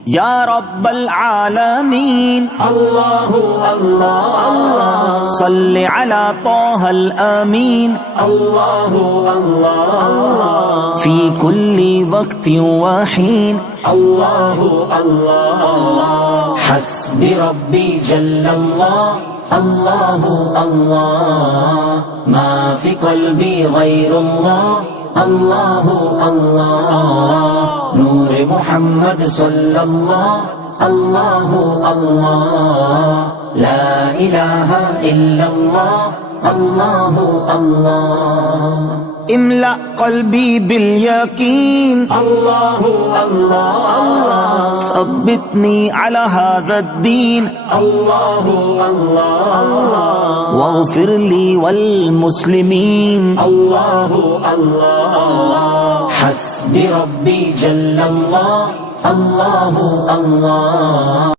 یا رب العالمین اللہ اللہ اللہ صل علی طه الامین اللہ اللہ اللہ فی کل وقت وحین اللہ اللہ اللہ حسبی ربی جل اللہ اللہ اللہ ما فی قلبی غیر اللہ اللہ اللہ نور محمد صلی اللہ اللہ اللہ لا الہ الا اللہ اللہ اللہ املأ قلبی بالیقین اللہ اللہ اللہ ثبتنی علی هذا الدین اللہ اللہ اللہ واغفر لی والمسلمین اللہ اللہ حسبی ربی جل اللہ اللہ اللہ